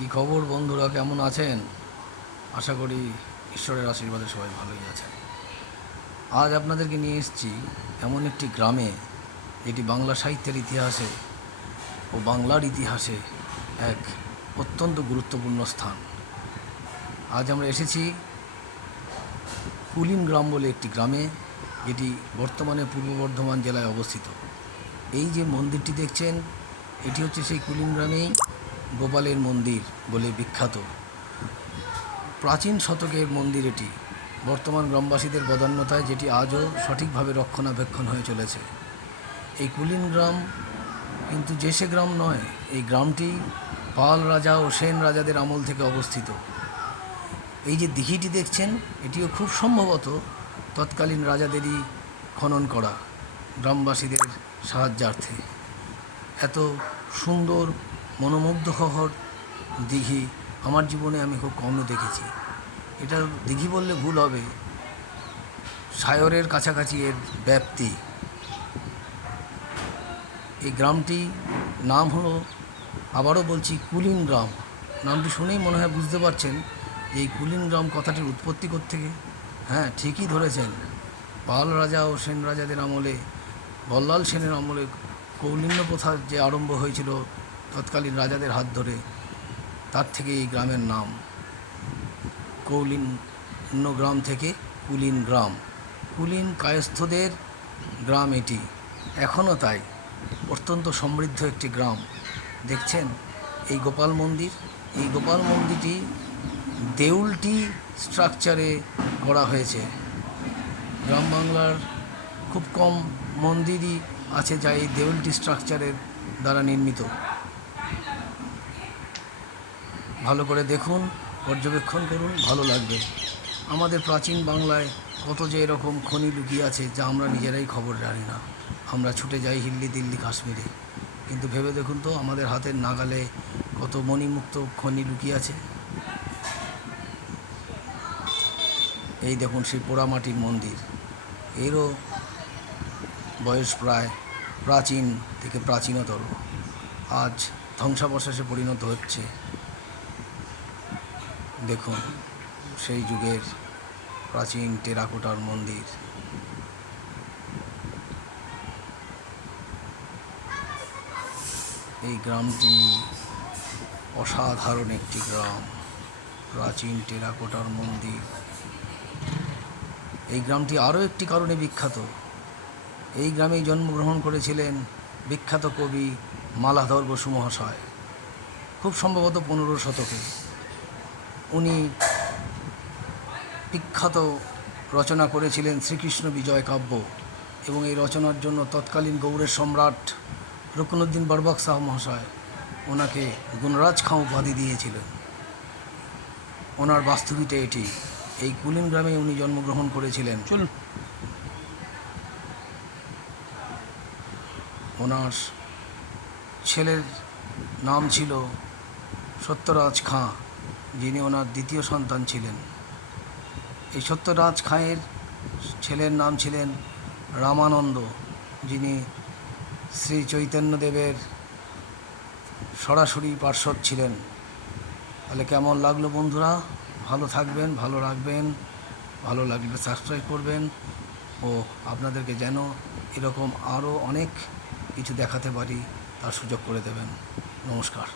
কি খবর বন্ধুরা, কেমন আছেন? আশা করি ঈশ্বরের আশীর্বাদে সবাই ভালোই আছেন। আজ আপনাদেরকে নিয়ে এসেছি এমন একটি গ্রামে, যেটি বাংলা সাহিত্যের ইতিহাসে ও বাংলার ইতিহাসে এক অত্যন্ত গুরুত্বপূর্ণ স্থান। আজ আমরা এসেছি কুলিন গ্রাম বলে একটি গ্রামে, যেটি বর্তমানে পূর্ব বর্ধমান জেলায় অবস্থিত। এই যে মন্দিরটি দেখছেন, এটি হচ্ছে সেই কুলিন গ্রামেই গোপালের মন্দির বলে বিখ্যাত। প্রাচীন শতকের মন্দির এটি, বর্তমান গ্রামবাসীদের বদান্যতায় যেটি আজও সঠিকভাবে রক্ষণাবেক্ষণ হয়ে চলেছে। এই কুলিন গ্রাম কিন্তু যে সে গ্রাম নয়, এই গ্রামটি পাল রাজা ও সেন রাজাদের আমল থেকে অবস্থিত। এই যে দিঘিটি দেখছেন, এটিও খুব সম্ভবত তৎকালীন রাজাদেরই খনন করা, গ্রামবাসীদের সাহায্যার্থে। এত সুন্দর মনোমুগ্ধকর দিঘি আমার জীবনে আমি খুব কমই দেখেছি। এটা দিঘি বললে ভুল হবে, সায়রের কাছাকাছি এর ব্যাপ্তি। এই গ্রামটি নাম হলো, আবারও বলছি, কুলিন গ্রাম। নামটি শুনেই মনে হয় বুঝতে পারছেন যে এই কুলিন গ্রাম কথাটির উৎপত্তি কোত্থেকে। হ্যাঁ, ঠিকই ধরেছেন, পাল রাজা ও সেন রাজাদের আমলে, বল্লাল সেনের আমলে কৌলিন্য প্রথার যে আরম্ভ হয়েছিল তৎকালীন রাজাদের হাত ধরে, তার থেকে এই গ্রামের নাম। কৌলিন্য গ্রাম থেকে কুলিন গ্রাম। কুলিন কায়স্থদের গ্রাম এটি, এখনও তাই। অত্যন্ত সমৃদ্ধ একটি গ্রাম। দেখছেন এই গোপাল মন্দির, এই গোপাল মন্দিরটি দেউলটি স্ট্রাকচারে করা হয়েছে। গ্রাম বাংলার খুব কম মন্দিরই আছে যা এই দেউলটি স্ট্রাকচারের দ্বারা নির্মিত। ভালো করে দেখুন, পর্যবেক্ষণ করুন, ভালো লাগবে। আমাদের প্রাচীন বাংলায় কত যে এরকম খনি লুকিয়ে আছে যা আমরা নিজেরাই খবর জানি না। আমরা ছুটে যাই হিল্লি দিল্লি কাশ্মীরে, কিন্তু ভেবে দেখুন তো আমাদের হাতের নাগালে কত মণিমুক্ত খনি লুকিয়ে আছে। এই দেখুন সেই পোড়ামাটির মন্দির, এরও বয়স প্রায় প্রাচীন থেকে প্রাচীনতর, আজ ধ্বংসাবশেষে পরিণত হচ্ছে। দেখুন সেই যুগের প্রাচীন টেরাকোটার মন্দির। এই গ্রামটি অসাধারণ একটি গ্রাম, প্রাচীন টেরাকোটার মন্দির। এই গ্রামটি আরও একটি কারণে বিখ্যাত। এই গ্রামেই জন্মগ্রহণ করেছিলেন বিখ্যাত কবি মালাধর বসু মহাশয়, খুব সম্ভবত 15 শতকে। উনি বিখ্যাত রচনা করেছিলেন শ্রীকৃষ্ণ বিজয় কাব্য, এবং এই রচনার জন্য তৎকালীন গৌড়ের সম্রাট রুকনুদ্দিন বরবক শাহ মহাশয় ওনাকে গুণরাজ খাঁ উপাধি দিয়েছিলেন। ওনার বাস্তুভিটে এটি, এই কুলিন গ্রামে উনি জন্মগ্রহণ করেছিলেন। ওনার ছেলের নাম ছিল সত্যরাজ খাঁ, যিনি ওনার দ্বিতীয় সন্তান ছিলেন। এই সত্যরাজ খাঁয়ের ছেলের নাম ছিলেন রামানন্দ, যিনি শ্রী চৈতন্যদেবের সরাসরি পার্ষদ ছিলেন। তাহলে কেমন লাগলো বন্ধুরা? ভালো থাকবেন, ভালো রাখবেন, ভালো লাগলে সাবস্ক্রাইব করবেন, ও আপনাদেরকে যেন এরকম আরও অনেক কিছু দেখাতে পারি তার সুযোগ করে দেবেন। নমস্কার।